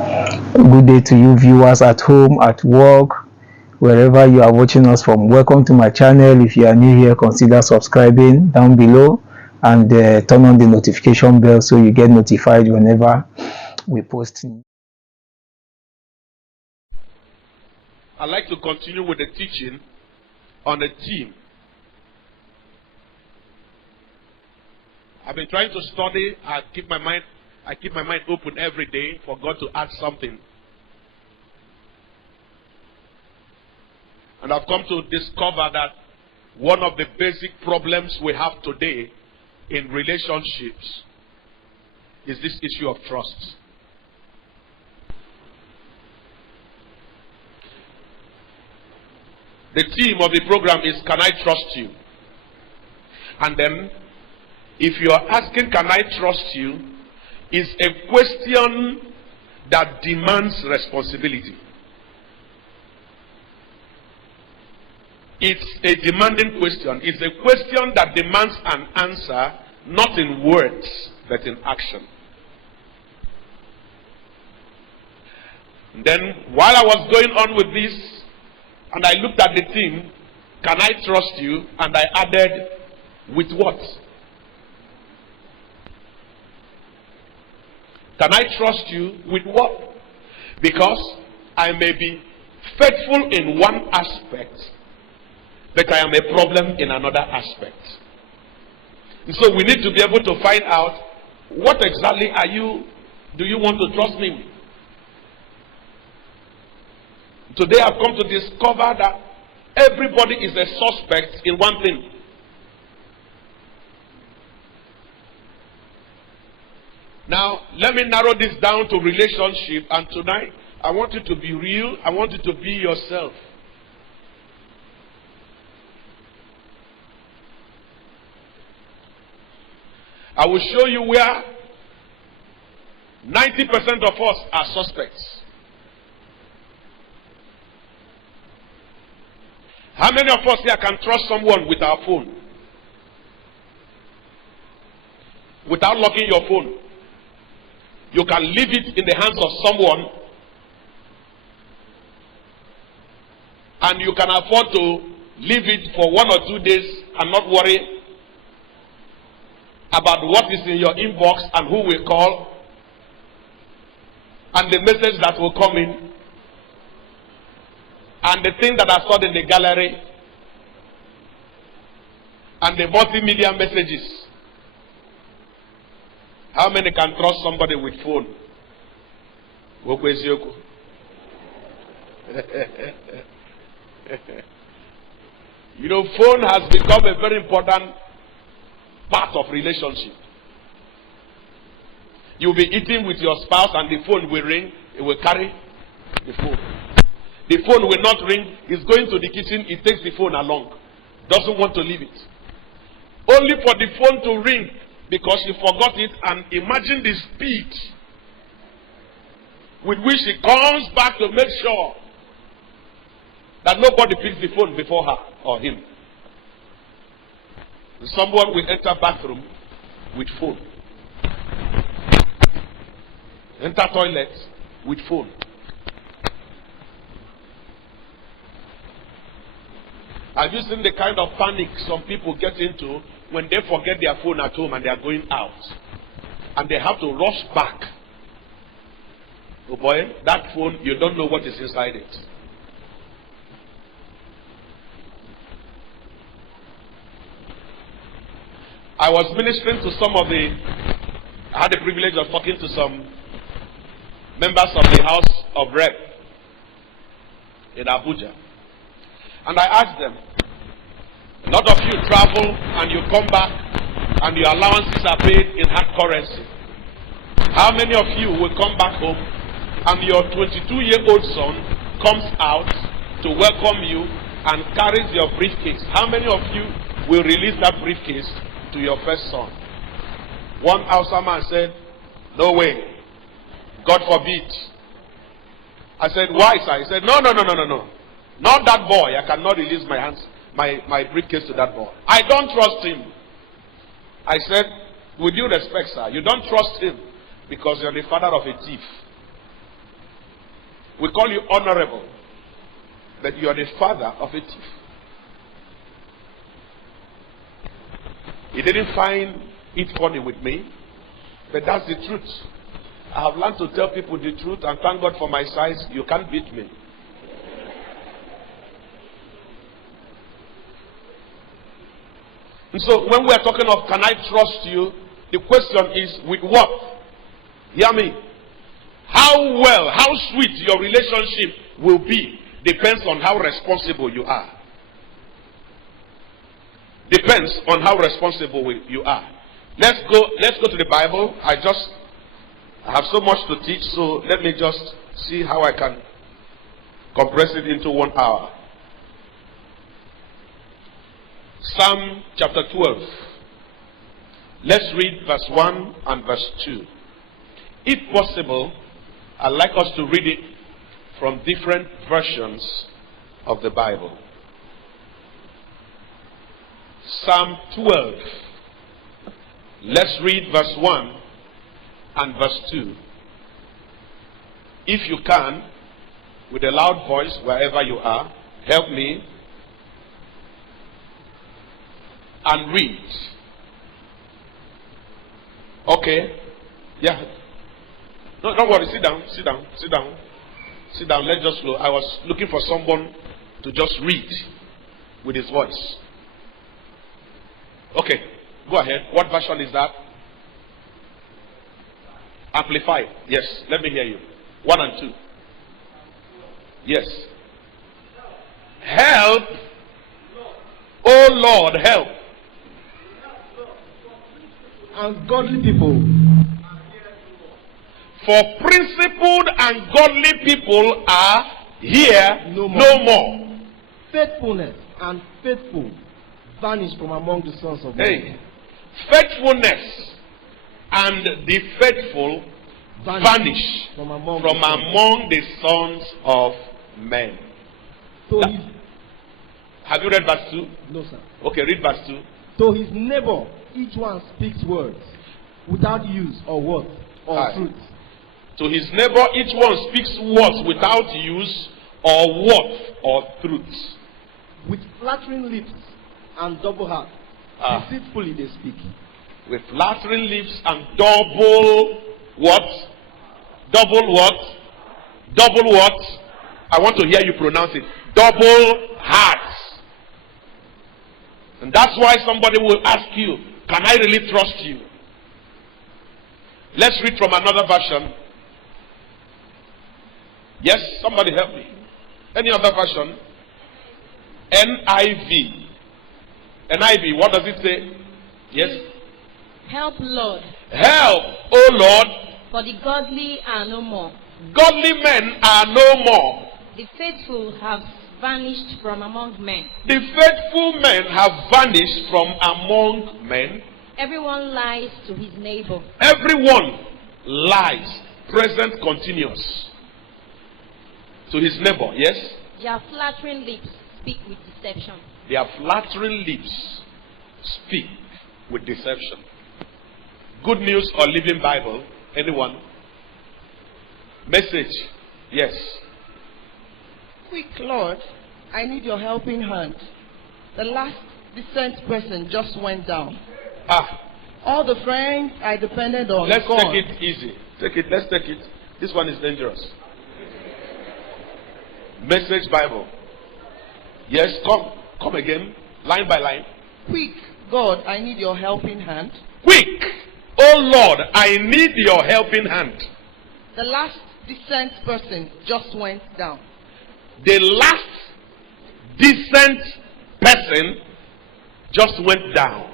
Good day to you viewers at home, at work, wherever you are watching us from. Welcome to my channel. If you are new here, consider subscribing down below and turn on the notification bell so you get notified whenever we post. I'd like to continue with the teaching on the theme. I've been trying to study. I keep my mind open every day for God to add something. And I've come to discover that one of the basic problems we have today in relationships is this issue of trust. The theme of the program is, can I trust you? And then, if you are asking, can I trust you, is a question that demands responsibility. It's a demanding question. It's a question that demands an answer, not in words, but in action. And then, while I was going on with this, and I looked at the theme, can I trust you? And I added, with what? Can I trust you with what? Because I may be faithful in one aspect, but I am a problem in another aspect. And so we need to be able to find out, what exactly do you want to trust me with? Today I've come to discover that everybody is a suspect in one thing. Now, let me narrow this down to relationship, and tonight I want you to be real. I want you to be yourself. I will show you where 90% of us are suspects. How many of us here can trust someone with our phone? Without locking your phone. You can leave it in the hands of someone, and you can afford to leave it for 1 or 2 days and not worry about what is in your inbox and who will call and the message that will come in and the thing that are stored in the gallery and the multimedia messages. How many can trust somebody with phone? You know, phone has become a very important part of relationship. You'll be eating with your spouse and the phone will ring. It will carry the phone. The phone will not ring. It's going to the kitchen. It takes the phone along. Doesn't want to leave it. Only for the phone to ring because you forgot it, and imagine the speed with which she comes back to make sure that nobody picks the phone before her or him. Someone will enter bathroom with phone. Enter toilet with phone. Have you seen the kind of panic some people get into when they forget their phone at home and they are going out? And they have to rush back. Oh boy, that phone, you don't know what is inside it. I was ministering to I had the privilege of talking to some members of the House of Rep in Abuja. And I asked them, a lot of you travel and you come back and your allowances are paid in hard currency. How many of you will come back home and your 22-year-old son comes out to welcome you and carries your briefcase? How many of you will release that briefcase to your first son? One Hausa man said, no way. God forbid. I said, why, sir? He said, no. Not that boy. I cannot release my briefcase to that boy. I don't trust him. I said, with due respect, sir, you don't trust him because you're the father of a thief. We call you honorable, but you are the father of a thief. He didn't find it funny with me, but that's the truth. I have learned to tell people the truth, and thank God for my size, you can't beat me. And so when we are talking of can I trust you, the question is with what? Hear me. How well, how sweet your relationship will be depends on how responsible you are. Depends on how responsible you are. Let's go to the Bible. I have so much to teach, so let me just see how I can compress it into 1 hour. Psalm chapter 12. Let's read verse 1 and verse 2. If possible, I'd like us to read it from different versions of the Bible. Psalm 12. Let's read verse 1 and verse 2. If you can, with a loud voice, wherever you are, help me and read. Okay? Yeah. No, don't worry. Sit down. Sit down. Sit down. Sit down. Let's just flow. I was looking for someone to just read with his voice. Okay. Go ahead. What version is that? Amplified. Yes. Let me hear you. 1 and 2. Yes. Help. Oh Lord, help. Ungodly people. For principled and godly people are here no more. Faithfulness and faithful vanish from among the sons of men. Faithfulness and the faithful vanish from among the sons of men. So have you read verse 2? No, sir. Okay, read verse 2. To his neighbor, each one speaks words without use or worth or truth. To his neighbor, each one speaks words without use or worth or truth. With flattering lips and double heart, deceitfully they speak. With flattering lips and double what? Double what? Double what? I want to hear you pronounce it. Double hearts. And that's why somebody will ask you, can I really trust you? Let's read from another version. Yes, somebody help me. Any other version? NIV. NIV, what does it say? Yes? Help, Lord. Help, O Lord. For the godly are no more. Godly men are no more. The faithful have vanished from among men. The faithful men have vanished from among men. Everyone lies to his neighbor. Everyone lies. Present continuous. To his neighbor, yes? Their flattering lips speak with deception. Their flattering lips speak with deception. Good News or Living Bible? Anyone? Message? Yes. Quick, Lord, I need your helping hand. The last decent person just went down. All the friends I depended on. Let's gone. take it easy. Let's take it. This one is dangerous. Message Bible. Yes, come again. Line by line. Quick, God, I need your helping hand. Quick, oh Lord, I need your helping hand. The last decent person just went down. The last decent person just went down.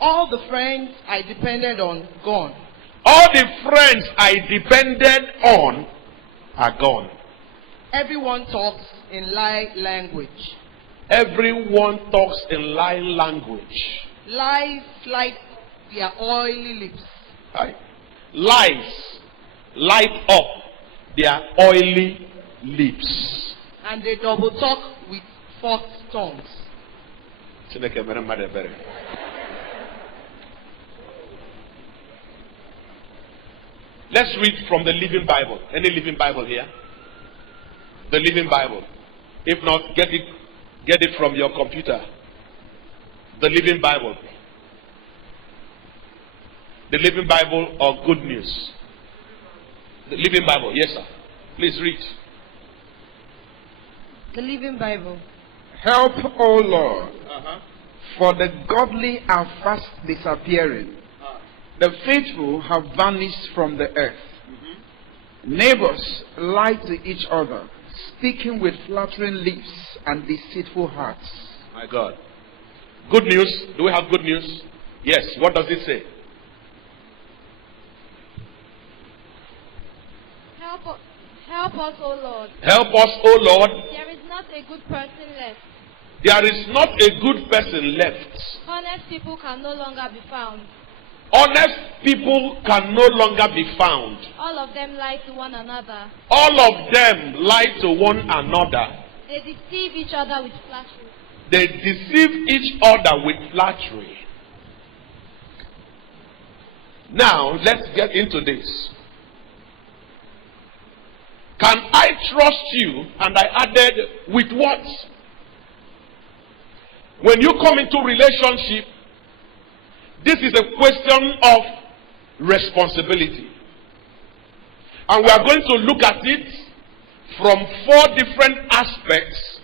All the friends I depended on gone. All the friends I depended on are gone. Everyone talks in lie language. Everyone talks in lie language. Lies light their oily lips. Right? Lies light up their oily lips. And they double talk with forked tongues. Let's read from the Living Bible. Any Living Bible here? The Living Bible. If not, get it from your computer. The Living Bible. The Living Bible or Good News. The Living Bible, yes sir. Please read. The Living Bible. Help, O Lord, for the godly are fast disappearing. The faithful have vanished from the earth. Neighbors lie to each other, speaking with flattering lips and deceitful hearts. My God. Good news. Do we have good news? Yes. What does it say? Help us, O Lord. Help us, O Lord. There is not a good person left. There is not a good person left. Honest people can no longer be found. Honest people can no longer be found. All of them lie to one another. All of them lie to one another. They deceive each other with flattery. They deceive each other with flattery. Now, let's get into this. Can I trust you? And I added, with what? When you come into relationship, this is a question of responsibility. And we are going to look at it from 4 different aspects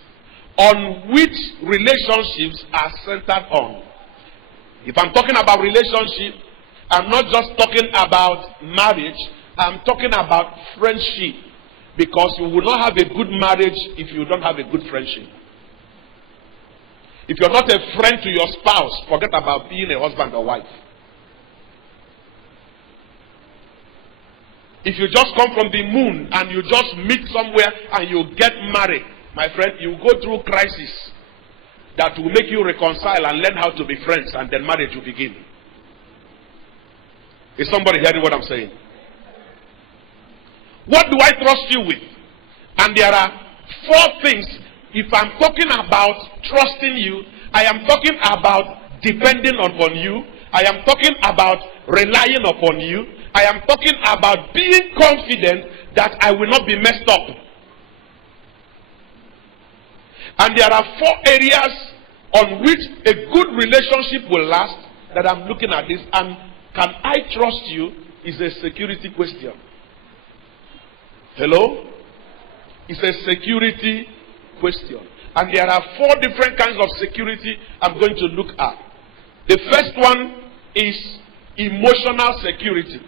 on which relationships are centered on. If I'm talking about relationship, I'm not just talking about marriage, I'm talking about friendship. Because you will not have a good marriage if you don't have a good friendship. If you're not a friend to your spouse, forget about being a husband or wife. If you just come from the moon and you just meet somewhere and you get married, my friend, you go through crisis that will make you reconcile and learn how to be friends, and then marriage will begin. Is somebody hearing what I'm saying? What do I trust you with? And there are 4 things. If I'm talking about trusting you, I am talking about depending upon you. I am talking about relying upon you. I am talking about being confident that I will not be messed up. And there are 4 areas on which a good relationship will last that I'm looking at this. And can I trust you is a security question. Hello? It's a security question. And there are 4 different kinds of security I'm going to look at. The first one is emotional security.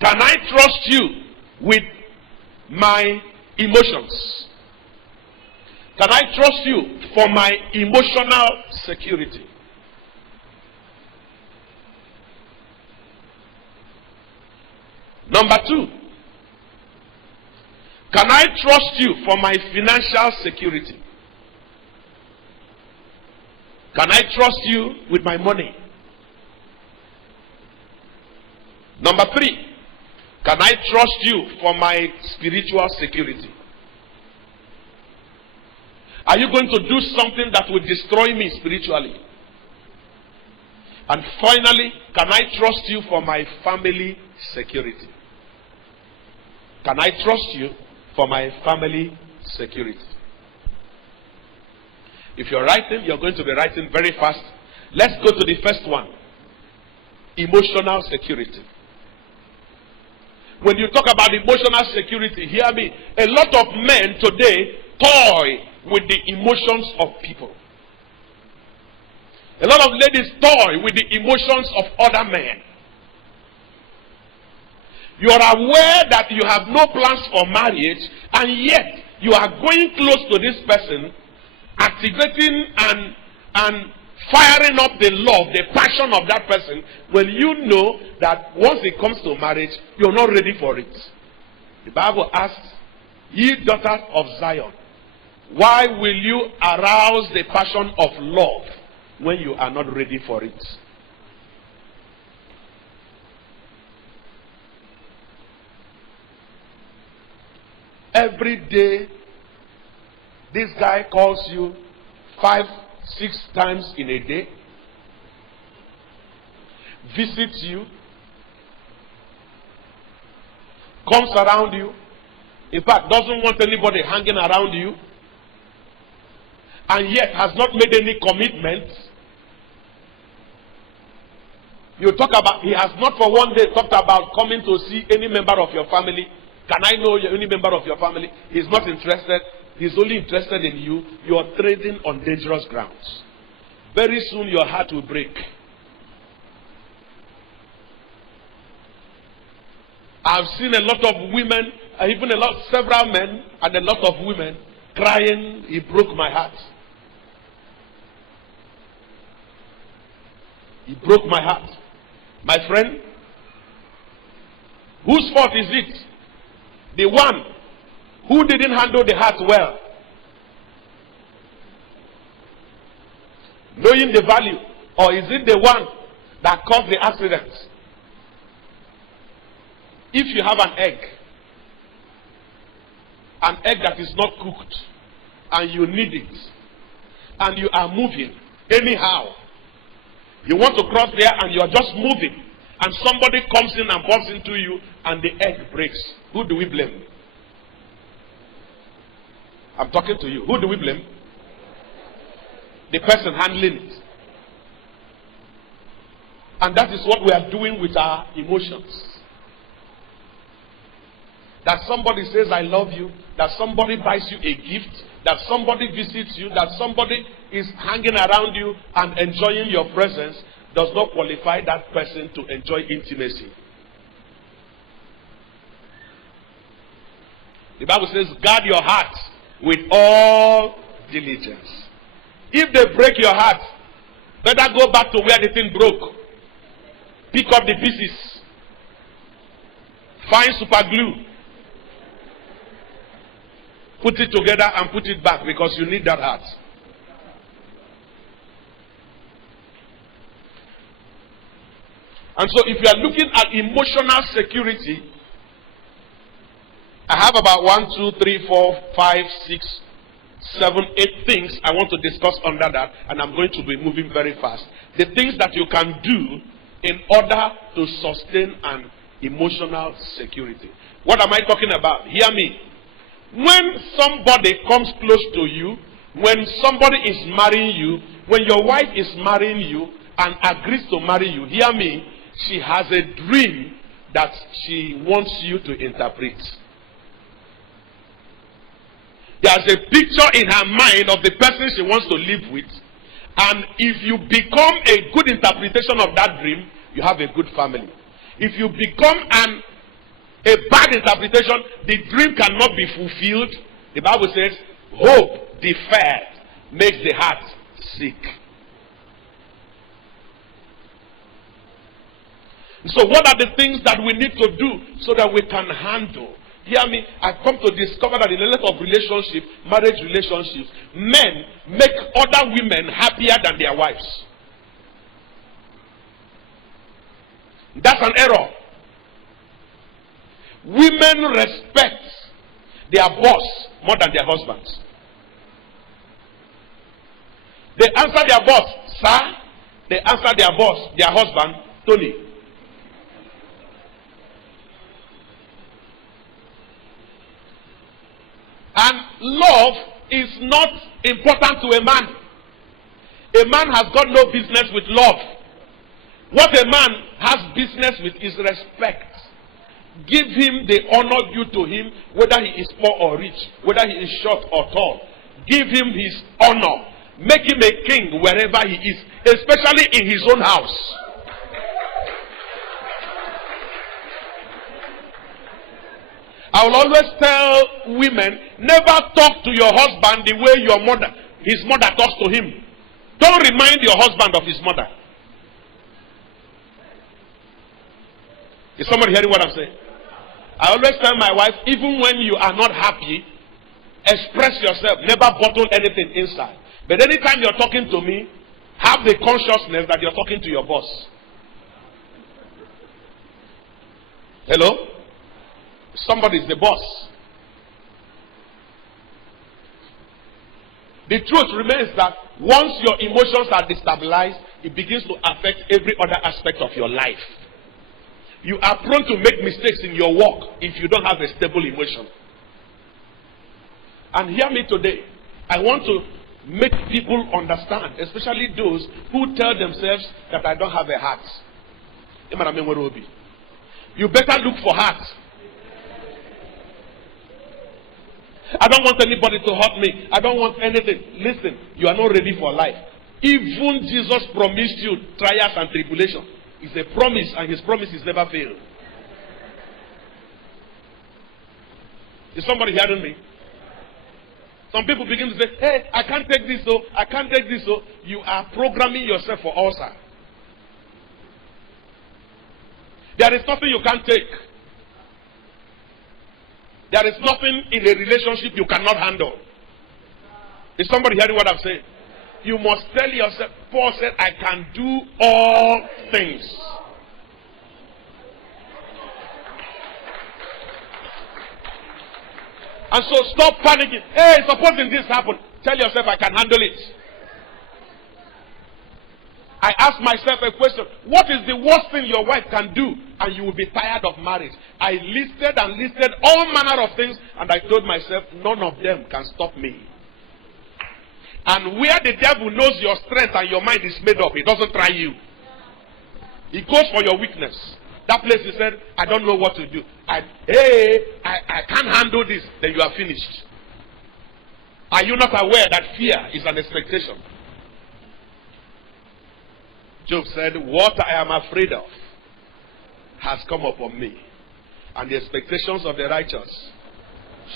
Can I trust you with my emotions? Can I trust you for my emotional security? Number 2. Can I trust you for my financial security? Can I trust you with my money? Number 3. Can I trust you for my spiritual security? Are you going to do something that will destroy me spiritually? And finally, can I trust you for my family security? Can I trust you for my family security? If you're writing, you're going to be writing very fast. Let's go to the first one. Emotional security. When you talk about emotional security, hear me. A lot of men today toy with the emotions of people. A lot of ladies toy with the emotions of other men. You are aware that you have no plans for marriage, and yet you are going close to this person, activating and firing up the love, the passion of that person, when you know that once it comes to marriage, you're not ready for it. The Bible asks, ye daughters of Zion, why will you arouse the passion of love when you are not ready for it? Every day, this guy calls you 5-6 times in a day, visits you, comes around you, In fact, doesn't want anybody hanging around you, and yet has not made any commitment. You talk about, he has not for one day talked about coming to see any member of your family. Can I know any member of your family? He's not interested. He's only interested in you. You are trading on dangerous grounds. Very soon your heart will break. I've seen a lot of women, even several men and a lot of women crying, he broke my heart. He broke my heart. My friend, whose fault is it? The one who didn't handle the heart well. Knowing the value. Or is it the one that caused the accident? If you have an egg that is not cooked, and you need it, and you are moving anyhow, you want to cross there and you are just moving, and somebody comes in and bumps into you and the egg breaks. Who do we blame? I'm talking to you. Who do we blame? The person handling it. And that is what we are doing with our emotions. That somebody says, I love you. That somebody buys you a gift. That somebody visits you. That somebody is hanging around you and enjoying your presence does not qualify that person to enjoy intimacy. The Bible says, guard your heart with all diligence. If they break your heart, better go back to where the thing broke. Pick up the pieces. Find super glue. Put it together and put it back, because you need that heart. And so if you are looking at emotional security, I have about 1, 2, 3, 4, 5, 6, 7, 8 things I want to discuss under that, and I'm going to be moving very fast. The things that you can do in order to sustain an emotional security. What am I talking about? Hear me. When somebody comes close to you, when somebody is marrying you, when your wife is marrying you and agrees to marry you, hear me, she has a dream that she wants you to interpret. There's a picture in her mind of the person she wants to live with, and if you become a good interpretation of that dream, you have a good family. If you become a bad interpretation, the dream cannot be fulfilled. The Bible says, hope deferred makes the heart sick. So what are the things that we need to do so that we can handle? Hear me, I've come to discover that in a lot of relationships, marriage relationships, men make other women happier than their wives. That's an error. Women respect their boss more than their husbands. They answer their boss, sir. They answer their boss, their husband, Tony. And love is not important to a man. A man has got no business with love. What a man has business with is respect. Give him the honor due to him, whether he is poor or rich, whether he is short or tall. Give him his honor. Make him a king wherever he is, especially in his own house. I will always tell women, never talk to your husband the way his mother talks to him. Don't remind your husband of his mother. Is somebody hearing what I'm saying? I always tell my wife, even when you are not happy, express yourself. Never bottle anything inside. But anytime you're talking to me, have the consciousness that you're talking to your boss. Hello? Somebody is the boss. The truth remains that once your emotions are destabilized, it begins to affect every other aspect of your life. You are prone to make mistakes in your work if you don't have a stable emotion. And hear me today. I want to make people understand, especially those who tell themselves that I don't have a heart. You better look for heart. I don't want anybody to hurt me. I don't want anything. Listen, you are not ready for life. Even Jesus promised you trials and tribulation. It's a promise, and his promises never fail. Is somebody hearing me? Some people begin to say, hey, I can't take this, so I can't take this, so you are programming yourself for ulcer. There is nothing you can't take. There is nothing in a relationship you cannot handle. Is somebody hearing what I'm saying? You must tell yourself, Paul said, I can do all things. And so stop panicking. Hey, supposing this happen, tell yourself I can handle it. I ask myself a question. What is the worst thing your wife can do and you will be tired of marriage? I listed and listed all manner of things, and I told myself none of them can stop me. And where the devil knows your strength and your mind is made up, he doesn't try you. He goes for your weakness. That place he said, I don't know what to do. I can't handle this. Then you are finished. Are you not aware that fear is an expectation? Job said, what I am afraid of has come upon me, and the expectations of the righteous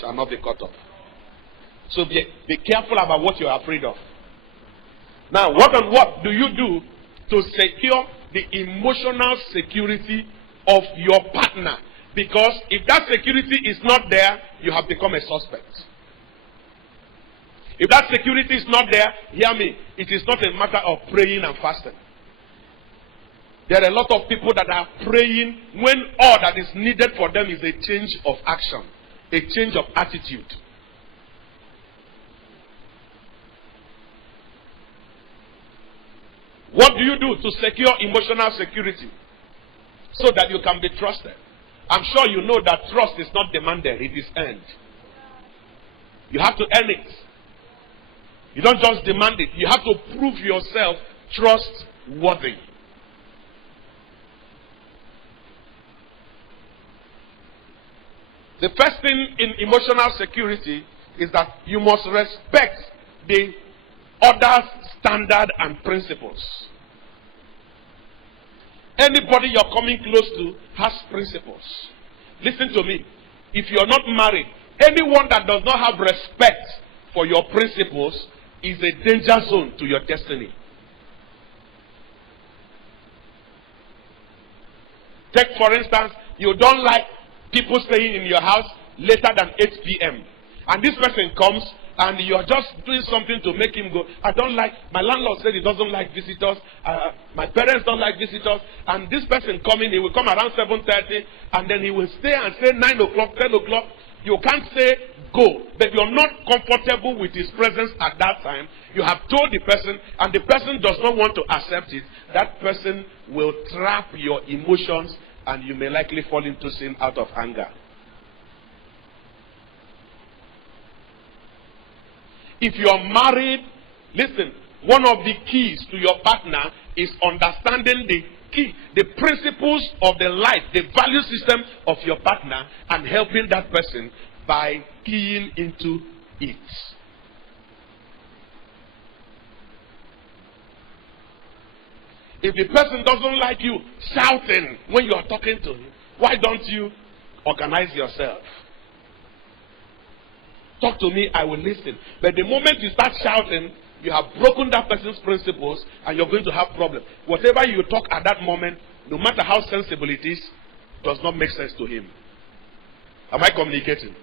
shall not be cut off. So be careful about what you are afraid of. Now, what do you do to secure the emotional security of your partner? Because if that security is not there, you have become a suspect. If that security is not there, hear me, it is not a matter of praying and fasting. There are a lot of people that are praying when all that is needed for them is a change of action, a change of attitude. What do you do to secure emotional security so that you can be trusted? I'm sure you know that trust is not demanded, it is earned. You have to earn it. You don't just demand it. You have to prove yourself trustworthy. The first thing in emotional security is that you must respect the other's standard and principles. Anybody you're coming close to has principles. Listen to me. If you're not married, anyone that does not have respect for your principles is a danger zone to your destiny. Take for instance, you don't like people staying in your house later than 8 p.m. And this person comes and you're just doing something to make him go. I don't like, my landlord said he doesn't like visitors. My parents don't like visitors. And this person coming, he will come around 7:30 and then he will stay and say 9 o'clock, 10 o'clock. You can't say go, but you're not comfortable with his presence at that time. You have told the person and the person does not want to accept it. That person will trap your emotions and you may likely fall into sin out of anger. If you are married, listen, one of the keys to your partner is understanding the principles of the life, the value system of your partner, and helping that person by keying into it. If the person doesn't like you shouting when you are talking to him, why don't you organize yourself? Talk to me, I will listen. But the moment you start shouting, you have broken that person's principles and you're going to have problems. Whatever you talk at that moment, no matter how sensible it is, does not make sense to him. Am I communicating?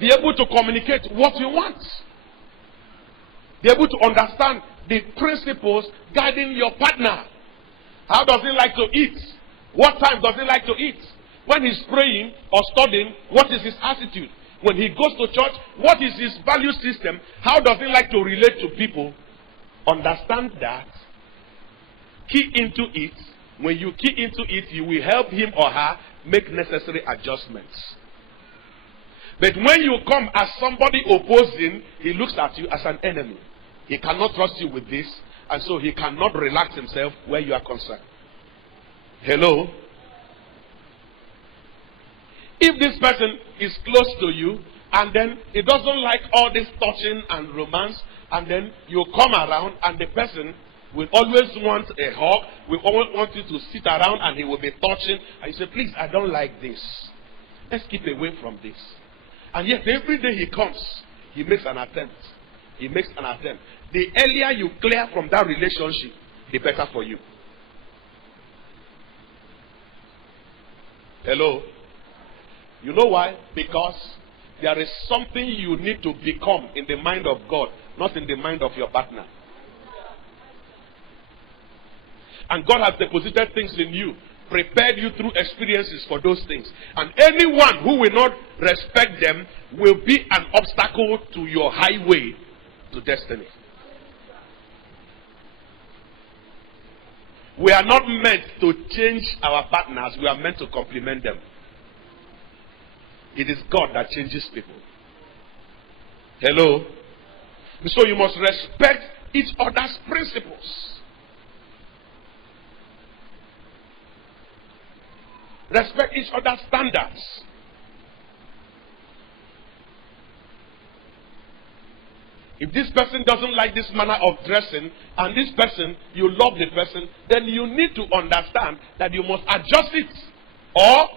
Be able to communicate what you want. Be able to understand the principles guiding your partner. How does he like to eat? What time does he like to eat? When he's praying or studying, what is his attitude? When he goes to church, what is his value system? How does he like to relate to people? Understand that. Key into it. When you key into it, you will help him or her make necessary adjustments. But when you come as somebody opposing, he looks at you as an enemy. He cannot trust you with this, and so he cannot relax himself where you are concerned. Hello? If this person is close to you, and then he doesn't like all this touching and romance, and then you come around, and the person will always want a hug, will always want you to sit around, and he will be touching, and you say, please, I don't like this. Let's keep away from this. And yet every day he comes, he makes an attempt. He makes an attempt. The earlier you clear from that relationship, the better for you. Hello? You know why? Because there is something you need to become in the mind of God, not in the mind of your partner. And God has deposited things in you, prepared you through experiences for those things. And anyone who will not respect them will be an obstacle to your highway to destiny. We are not meant to change our partners, we are meant to complement them. It is God that changes people. Hello? So you must respect each other's principles. Respect each other's standards. If this person doesn't like this manner of dressing, and this person, you love the person, then you need to understand that you must adjust it or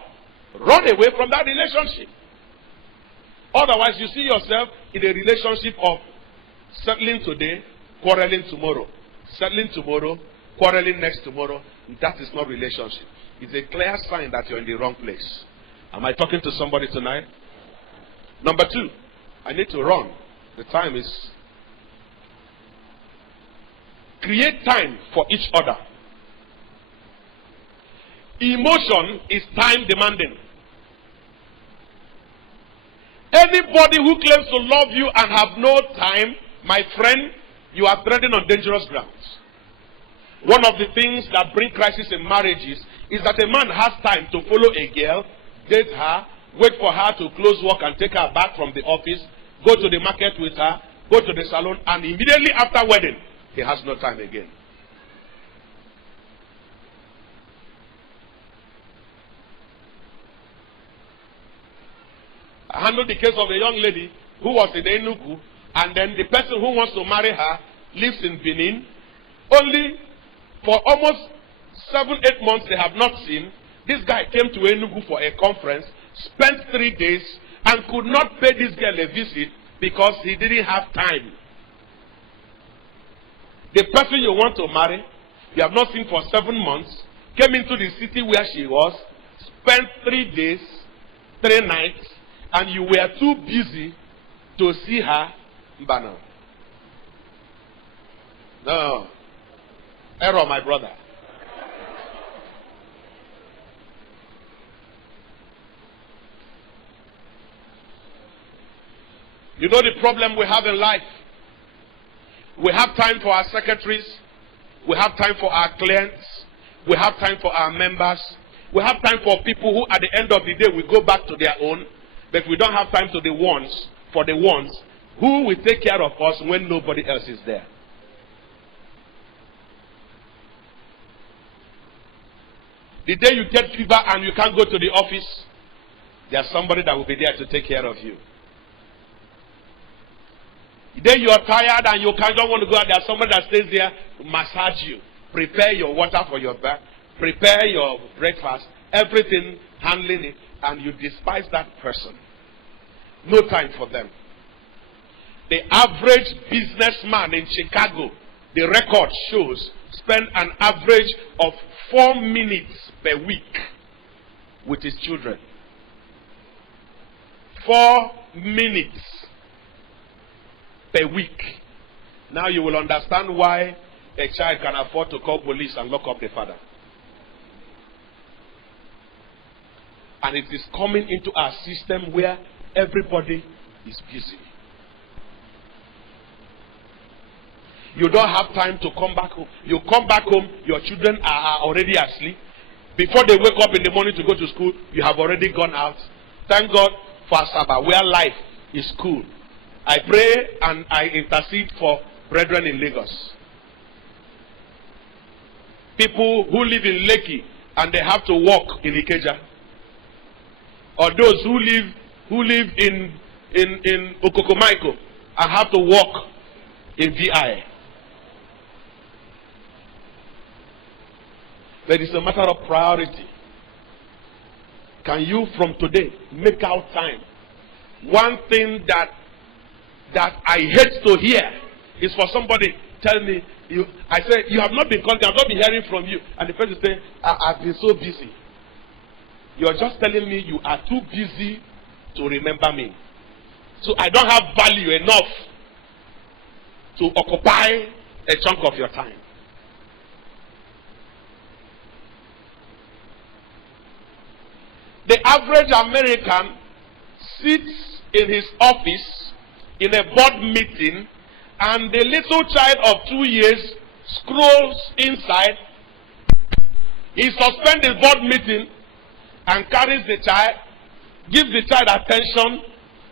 run away from that relationship. Otherwise, you see yourself in a relationship of settling today, quarreling tomorrow. Settling tomorrow, quarreling next tomorrow. That is not relationship. It's a clear sign that you're in the wrong place. Am I talking to somebody tonight? Number 2, I need to run. The time is... Create time for each other. Emotion is time demanding. Anybody who claims to love you and have no time, my friend, you are treading on dangerous grounds. One of the things that bring crisis in marriages is that a man has time to follow a girl, date her, wait for her to close work and take her back from the office, go to the market with her, go to the salon, and immediately after wedding, he has no time again. I handled the case of a young lady who was in Enugu, and then the person who wants to marry her lives in Benin. Only for almost 7-8 months they have not seen. This guy came to Enugu for a conference, spent 3 days, and could not pay this girl a visit because he didn't have time. The person you want to marry, you have not seen for 7 months, came into the city where she was, spent 3 days, 3 nights, and you were too busy to see her. Mbano. No. Error, my brother. You know the problem we have in life? We have time for our secretaries. We have time for our clients. We have time for our members. We have time for people who at the end of the day will go back to their own. But we don't have time for the ones who will take care of us when nobody else is there. The day you get fever and you can't go to the office, there's somebody that will be there to take care of you. The day you are tired and you don't want to go out, there's somebody that stays there to massage you, prepare your water for your bath, prepare your breakfast, everything, handling it, and you despise that person. No time for them. The average businessman in Chicago, the record shows, spend an average of 4 minutes per week with his children. 4 minutes per week. Now you will understand why a child can afford to call police and lock up the father. And it is coming into our system where everybody is busy. You don't have time to come back home. You come back home, your children are already asleep. Before they wake up in the morning to go to school, you have already gone out. Thank God for Asaba, where life is cool. I pray and I intercede for brethren in Lagos. People who live in Lekki and they have to walk in Ikeja. Or those who live in Okokomaiko and have to walk in VI. But it's a matter of priority. Can you from today make out time? One thing that I hate to hear is for somebody tell me, I say, you have not been calling, I have not been hearing from you. And the person say, I've been so busy. You're just telling me you are too busy to remember me. So I don't have value enough to occupy a chunk of your time. The average American sits in his office in a board meeting, and the little child of 2 years scrolls inside. He suspends the board meeting and carries the child, gives the child attention,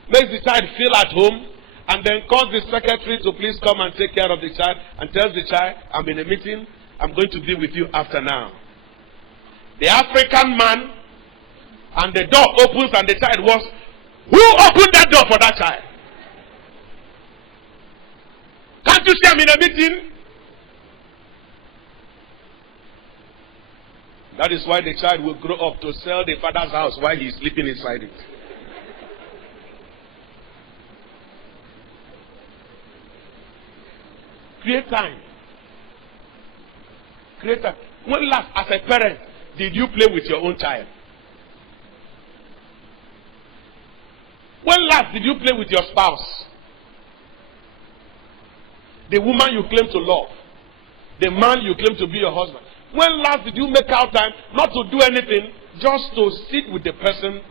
makes the child feel at home, and then calls the secretary to please come and take care of the child, and tells the child, I'm in a meeting, I'm going to be with you after now. The African man, and the door opens and the child walks. Who opened that door for that child? Can't you see I'm in a meeting? That is why the child will grow up to sell the father's house while he is sleeping inside it. Create time. Create time. When last, as a parent, did you play with your own child? When last did you play with your spouse? The woman you claim to love. The man you claim to be your husband. When last did you make out time not to do anything, just to sit with the person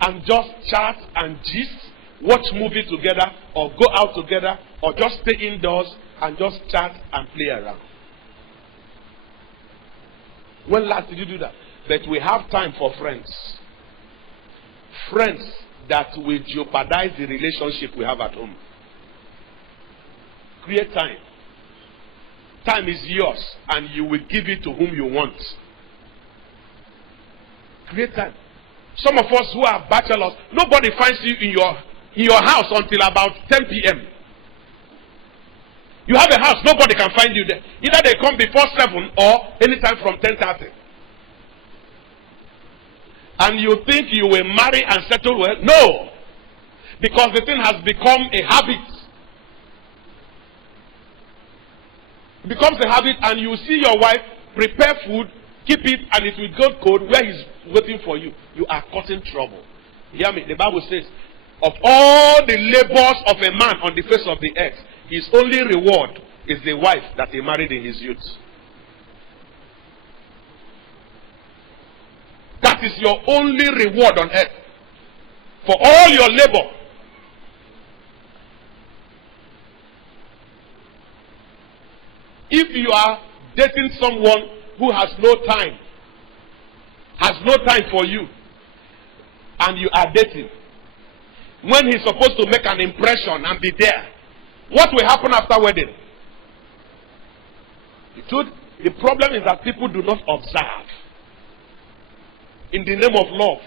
and just chat and gist, watch movie together, or go out together, or just stay indoors and just chat and play around? When last did you do that? But we have time for friends. Friends that will jeopardize the relationship we have at home. Create time. Time is yours, and you will give it to whom you want. Create time. Some of us who are bachelors, nobody finds you in your house until about 10 p.m. You have a house, nobody can find you there. Either they come before 7 or anytime from 10:30. And you think you will marry and settle well? No. Because the thing has become a habit. It becomes a habit, and you see your wife prepare food, keep it, and it will go cold where he's waiting for you. You are causing trouble. Hear me? The Bible says, of all the labors of a man on the face of the earth, his only reward is the wife that he married in his youth. That is your only reward on earth. For all your labor. If you are dating someone who has no time for you, and you are dating, when he's supposed to make an impression and be there, what will happen after wedding? The problem is that people do not observe. In the name of love,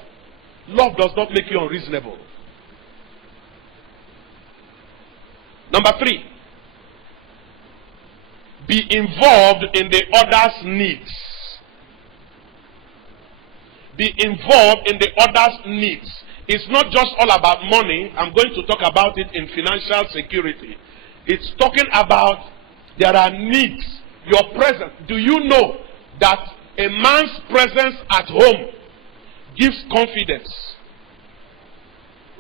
love does not make you unreasonable. Number 3, be involved in the other's needs. Be involved in the other's needs. It's not just all about money. I'm going to talk about it in financial security. It's talking about there are needs. Your presence. Do you know that a man's presence at home gives confidence?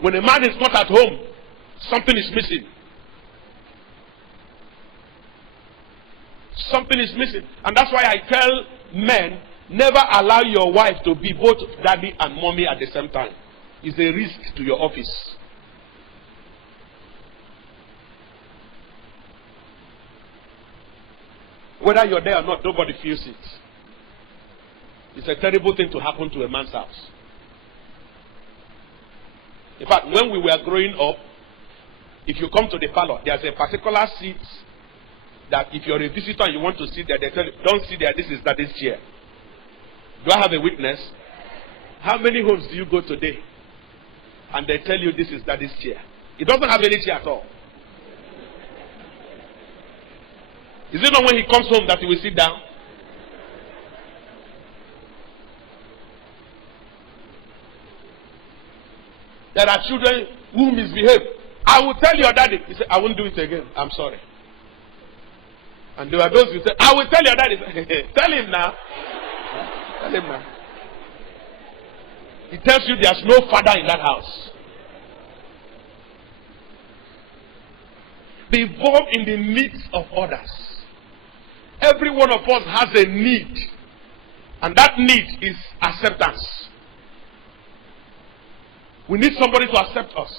When a man is not at home, something is missing. Something is missing. And that's why I tell men, never allow your wife to be both daddy and mommy at the same time. It's a risk to your office. Whether you're there or not, nobody feels it. It's a terrible thing to happen to a man's house. In fact, when we were growing up, if you come to the parlor, there's a particular seat that if you're a visitor and you want to sit there, they tell you, don't sit there, this is daddy's chair. Do I have a witness? How many homes do you go today? And they tell you this is daddy's chair. He doesn't have any chair at all. Is it not when he comes home that he will sit down? There are children who misbehave. I will tell your daddy. He said, I won't do it again. I'm sorry. And there are those who say, I will tell your daddy. Tell him now. Tell him now. He tells you there's no father in that house. Be involved in the needs of others. Every one of us has a need. And that need is acceptance. We need somebody to accept us.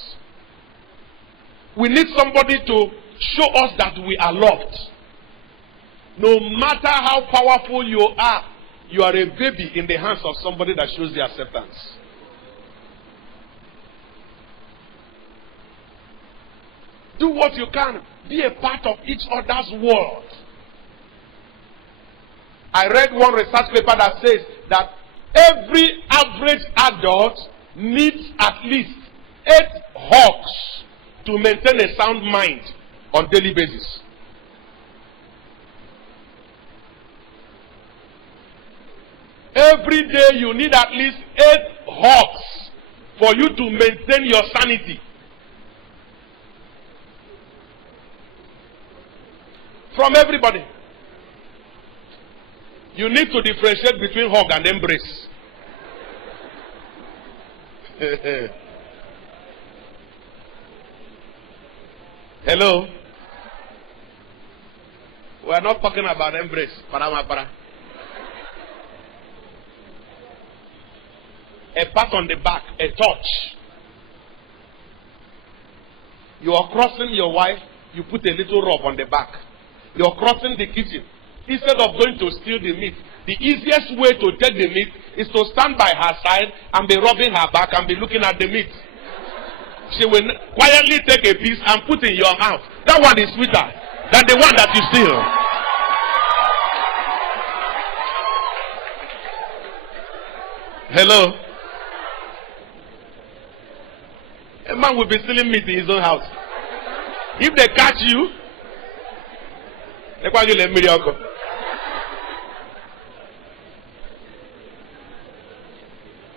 We need somebody to show us that we are loved. No matter how powerful you are a baby in the hands of somebody that shows the acceptance. Do what you can. Be a part of each other's world. I read one research paper that says that every average adult needs at least 8 hugs to maintain a sound mind on a daily basis. Every day you need at least 8 hugs for you to maintain your sanity. From everybody. You need to differentiate between hug and embrace. Hello? We are not talking about embrace. Para. A pat on the back, a touch. You are crossing your wife, you put a little rub on the back. You are crossing the kitchen. Instead of going to steal the meat, the easiest way to take the meat is to stand by her side and be rubbing her back and be looking at the meat. She will quietly take a piece and put in your mouth. That one is sweeter than the one that you steal. Hello? A man will be stealing meat in his own house. If they catch you, they call you a miracle.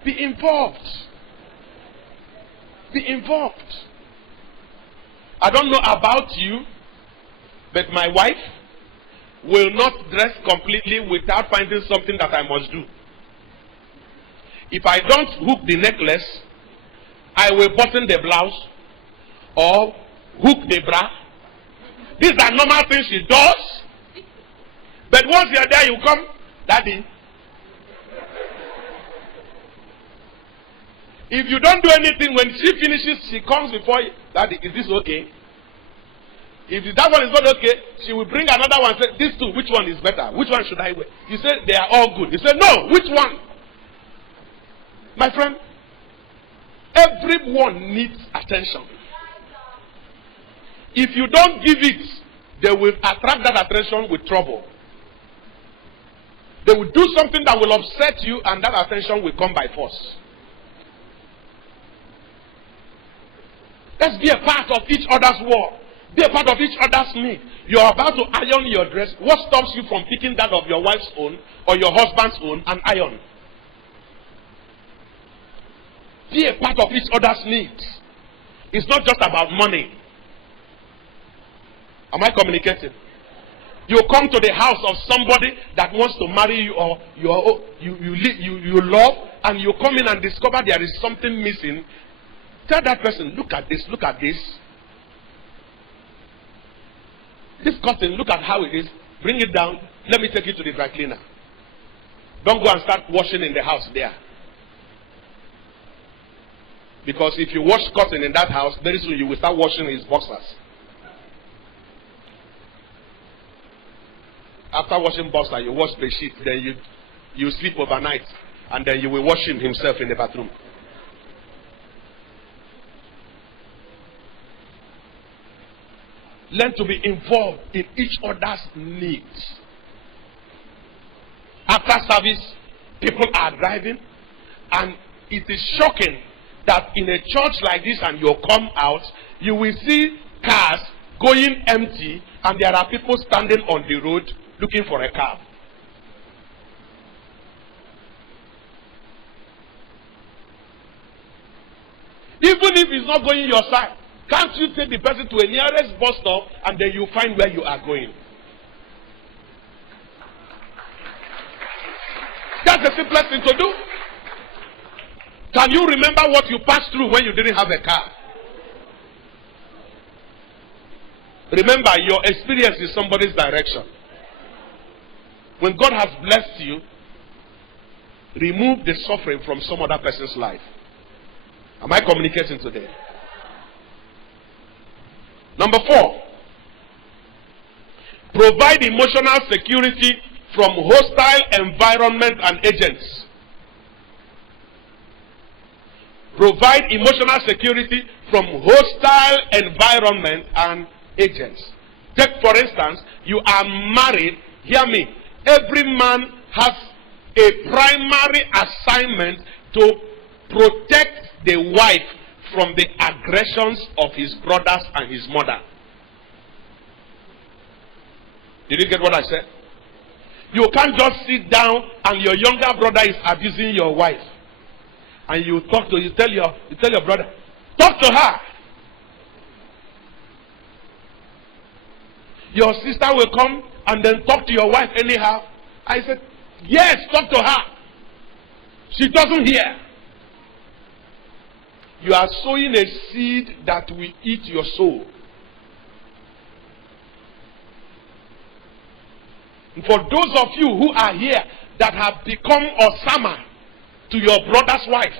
Be involved. Be involved. I don't know about you, but my wife will not dress completely without finding something that I must do. If I don't hook the necklace, I will button the blouse or hook the bra. These are normal things she does. But once you're there, you come, Daddy. If you don't do anything, when she finishes, she comes before you. Daddy, is this okay? If that one is not okay, she will bring another one and say, these two, which one is better? Which one should I wear? You say, they are all good. You say, no, which one? My friend, everyone needs attention. If you don't give it, they will attract that attention with trouble. They will do something that will upset you, and that attention will come by force. Let's be a part of each other's world. Be a part of each other's need. You're about to iron your dress. What stops you from picking that of your wife's own or your husband's own and iron? Be a part of each other's needs. It's not just about money. Am I communicating? You come to the house of somebody that wants to marry you or you love, and you come in and discover there is something missing. Tell that person, look at this, look at this. This curtain, look at how it is. Bring it down. Let me take you to the dry cleaner. Don't go and start washing in the house there. Because if you wash curtain in that house, very soon you will start washing his boxers. After washing boxer, you wash the sheet, then you sleep overnight, and then you will wash him himself in the bathroom. Learn to be involved in each other's needs. After service, people are driving, and it is shocking that in a church like this, and you come out, you will see cars going empty, and there are people standing on the road looking for a car. Even if it's not going your side, can't you take the person to a nearest bus stop and then you find where you are going? That's the simplest thing to do. Can you remember what you passed through when you didn't have a car? Remember, your experience is somebody's direction. When God has blessed you, remove the suffering from some other person's life. Am I communicating today? Number 4, provide emotional security from hostile environment and agents. Provide emotional security from hostile environment and agents. Take, for instance, you are married. Hear me. Every man has a primary assignment to protect the wife from the aggressions of his brothers and his mother. Did you get what I said? You can't just sit down and your younger brother is abusing your wife, and you tell your brother, talk to her. Your sister will come and then talk to your wife anyhow. I said, yes, talk to her. She doesn't hear. You are sowing a seed that will eat your soul. And for those of you who are here that have become Osama to your brother's wife,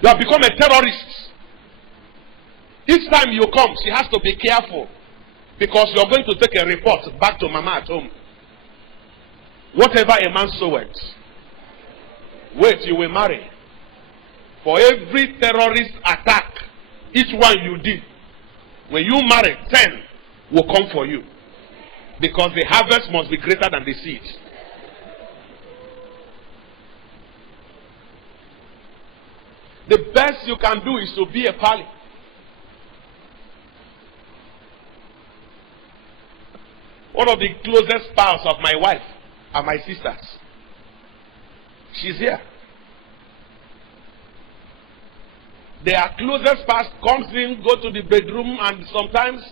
you have become a terrorist. Each time you come, she has to be careful, because you are going to take a report back to mama at home. Whatever a man soweth, wait, you will marry. For every terrorist attack, each one you did, when you marry, 10 will come for you. Because the harvest must be greater than the seed. The best you can do is to be a pally. One of the closest pals of my wife are my sisters. She's here. Their closest pals comes in, go to the bedroom, and sometimes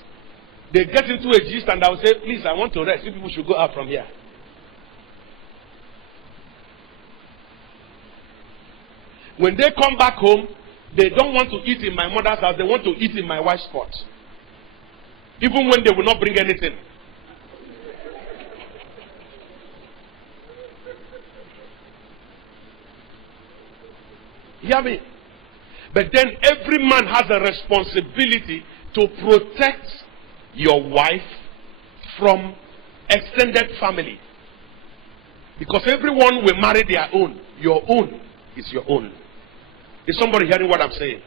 they get into a gist, and I will say, please, I want to rest. You people should go out from here. When they come back home, they don't want to eat in my mother's house. They want to eat in my wife's spot. Even when they will not bring anything. Hear me? But then every man has a responsibility to protect your wife from extended family. Because everyone will marry their own. Your own is your own. Is somebody hearing what I'm saying?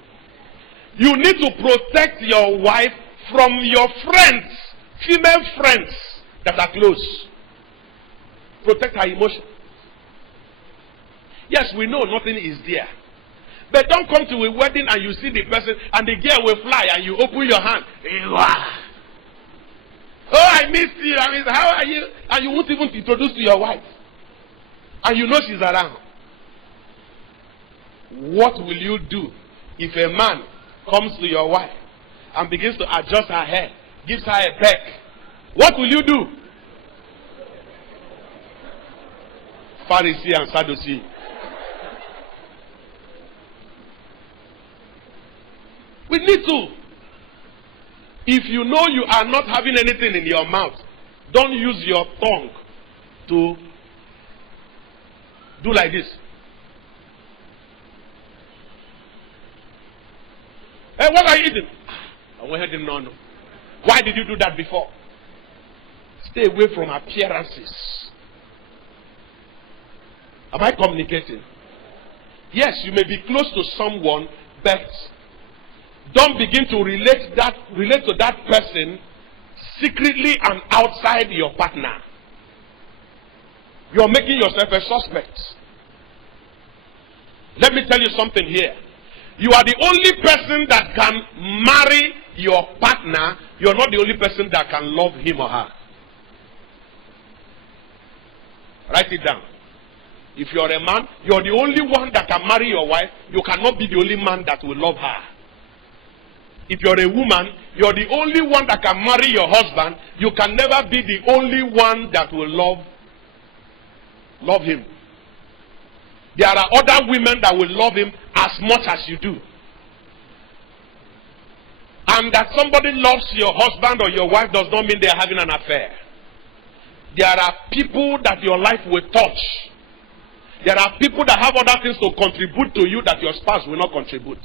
You need to protect your wife from your friends, female friends that are close. Protect her emotion. Yes, we know nothing is there. But don't come to a wedding and you see the person and the girl will fly and you open your hand. Oh, I missed you. I mean, how are you? And you won't even introduce to your wife. And you know she's around. What will you do if a man comes to your wife and begins to adjust her hair, gives her a peck? What will you do? Pharisee and Sadducee. We need to. If you know you are not having anything in your mouth, don't use your tongue to do like this. Hey, what are you eating? I went ahead and no. Why did you do that before? Stay away from appearances. Am I communicating? Yes, you may be close to someone, but Don't begin to relate to that person secretly and outside your partner. You're making yourself a suspect. Let me tell you something here. You are the only person that can marry your partner. You're not the only person that can love him or her. Write it down. If you're a man, you're the only one that can marry your wife. You cannot be the only man that will love her. If you're a woman, you're the only one that can marry your husband. You can never be the only one that will love him. There are other women that will love him as much as you do. And that somebody loves your husband or your wife does not mean they are having an affair. There are people that your life will touch. There are people that have other things to contribute to you that your spouse will not contribute.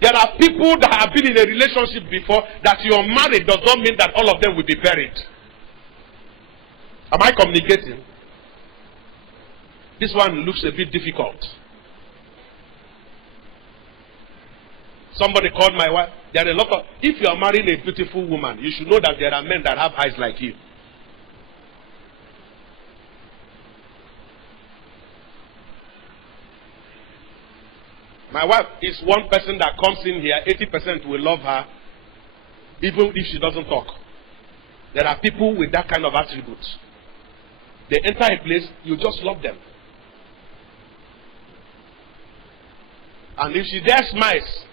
There are people that have been in a relationship before that you are married does not mean that all of them will be buried. Am I communicating? This one looks a bit difficult. Somebody called my wife. There are a lot of, if you are marrying a beautiful woman, you should know that there are men that have eyes like you. My wife is one person that comes in here, 80% will love her, even if she doesn't talk. There are people with that kind of attributes. They enter a place, you just love them. And if she dare smiles,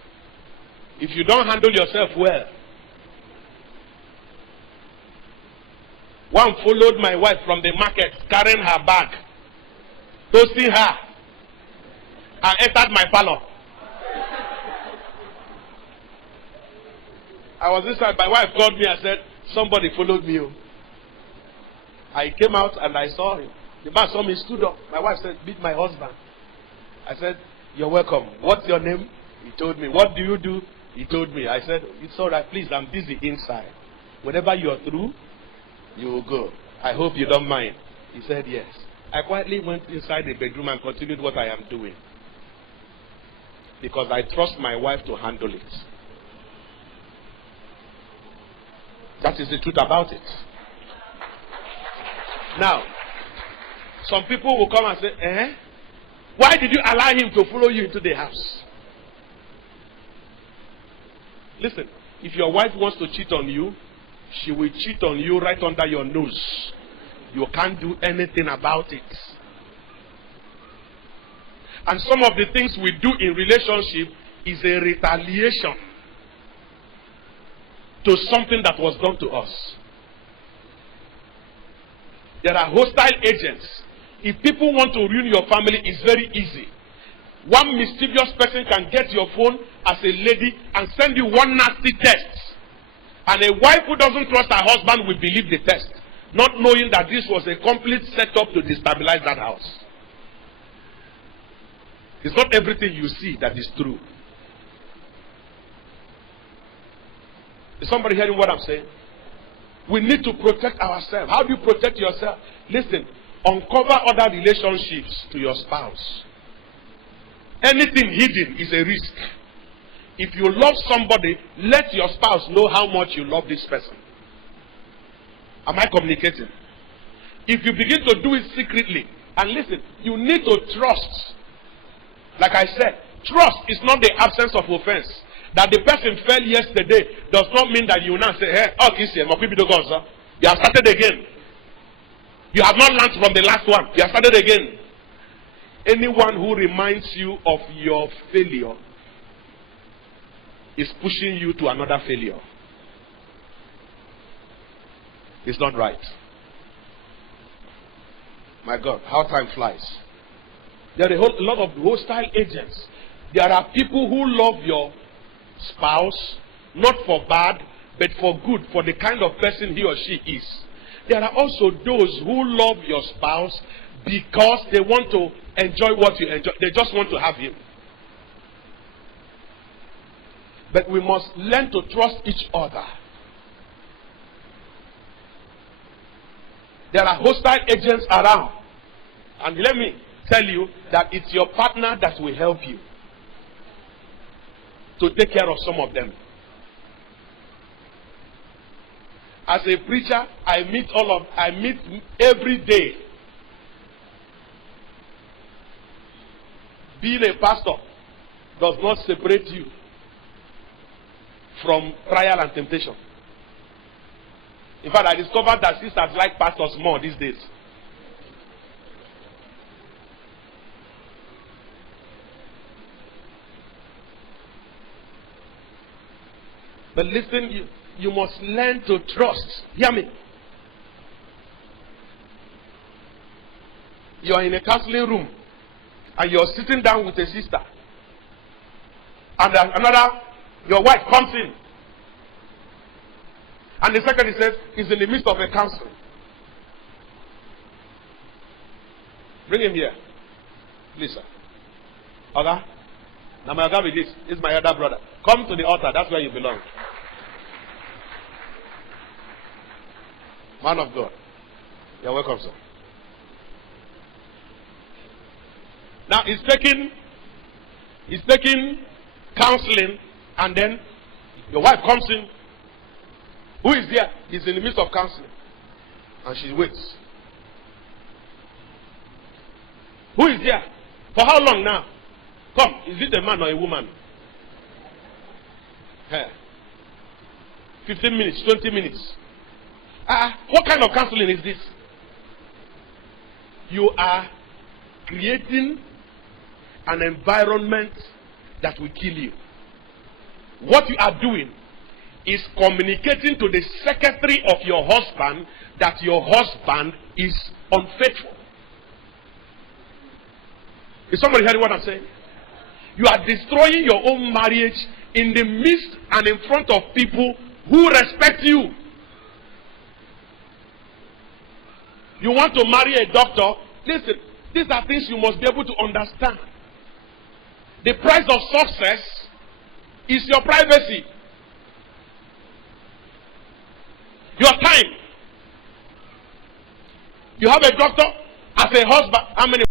if you don't handle yourself well. One followed my wife from the market, carrying her bag, toasting her, and entered my parlor. I was inside, my wife called me and said, somebody followed me. I came out and I saw him. The man saw me, stood up. My wife said, meet my husband. I said, you're welcome. What's your name? He told me. What do you do? He told me. I said, it's all right, please, I'm busy inside. Whenever you're through, you will go. I hope you don't mind. He said, yes. I quietly went inside the bedroom and continued what I am doing. Because I trust my wife to handle it. That is the truth about it. Now, some people will come and say, why did you allow him to follow you into the house? Listen, if your wife wants to cheat on you, she will cheat on you right under your nose. You can't do anything about it. And some of the things we do in relationship is a retaliation to something that was done to us. There are hostile agents. If people want to ruin your family, it's very easy. One mischievous person can get your phone as a lady and send you one nasty text. And a wife who doesn't trust her husband will believe the text, not knowing that this was a complete setup to destabilize that house. It's not everything you see that is true. Is somebody hearing what I'm saying? We need to protect ourselves. How do you protect yourself? Listen, uncover other relationships to your spouse. Anything hidden is a risk. If you love somebody, let your spouse know how much you love this person. Am I communicating? If you begin to do it secretly, and listen, you need to trust. Like I said, trust is not the absence of offense. That the person fell yesterday does not mean that you will now say, hey, you have started again. You have not learned from the last one. You have started again. Anyone who reminds you of your failure is pushing you to another failure. It's not right. My God, how time flies. There are a lot of hostile agents. There are people who love your spouse, not for bad, but for good, for the kind of person he or she is. There are also those who love your spouse because they want to enjoy what you enjoy. They just want to have you. But we must learn to trust each other. There are hostile agents around. And let me tell you that it's your partner that will help you. to take care of some of them. As a preacher, I meet every day. Being a pastor does not separate you from trial and temptation. In fact, I discovered that sisters like pastors more these days. But listen, you must learn to trust. Hear me. You are in a counseling room and you're sitting down with a sister. And your wife comes in. And the secretary says, he's in the midst of a counseling. Bring him here. Please, sir. Okay? Now my God with this. This is my other brother. Come to the altar. That's where you belong. Man of God. You're welcome, sir. Now he's taking counseling, and then your wife comes in. Who is there? He's in the midst of counseling. And she waits. Who is there? For how long now? Come, is it a man or a woman? 15 minutes, 20 minutes. What kind of counseling is this? You are creating an environment that will kill you. What you are doing is communicating to the secretary of your husband that your husband is unfaithful. Is somebody hearing what I'm saying? You are destroying your own marriage in the midst and in front of people who respect you. You want to marry a doctor? Listen, these are things you must be able to understand. The price of success is your privacy. Your time. You have a doctor as a husband. How many